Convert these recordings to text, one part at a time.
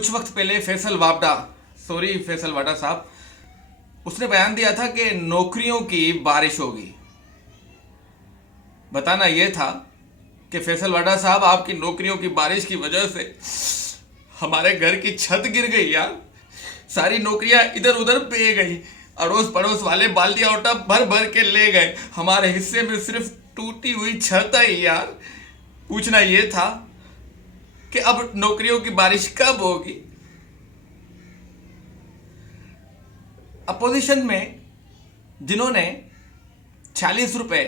कुछ वक्त पहले फैसल वाडा साहब, उसने बयान दिया था कि नौकरियों की बारिश होगी। बताना यह था कि फैसल वाडा साहब, आपकी नौकरियों की बारिश की वजह से हमारे घर की छत गिर गई यार। सारी नौकरियां इधर उधर बह गई। अड़ोस पड़ोस वाले बाल्टियां उठा भर भर के ले गए। हमारे हिस्से में सिर्फ टूटी हुई छत है यार। पूछना यह था कि अब नौकरियों की बारिश कब होगी। अपोजिशन में जिन्होंने 40 रुपए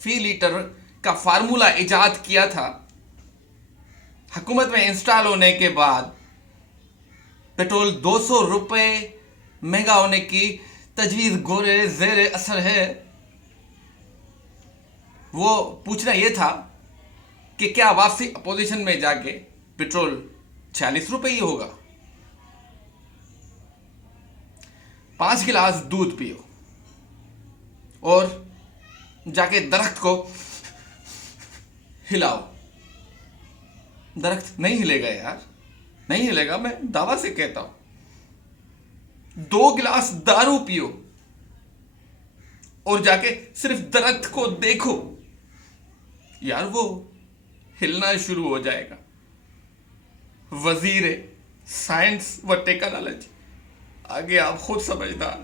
फी लीटर का फार्मूला इजाद किया था, हुकूमत में इंस्टॉल होने के बाद पेट्रोल 200 रुपए महंगा होने की तजवीज गोरे जेर असर है। वो पूछना यह था कि क्या वापसी अपोजिशन में जाके पेट्रोल 40 रुपए ही होगा। 5 गिलास दूध पियो और जाके दरख्त को हिलाओ। दरख्त नहीं हिलेगा यार, नहीं हिलेगा, मैं दावा से कहता हूं। 2 गिलास दारू पियो और जाके सिर्फ दरख्त को देखो यार, वो हिलना शुरू हो जाएगा। वजीर साइंस व टेक्नोलॉजी, आगे आप खुद समझदार।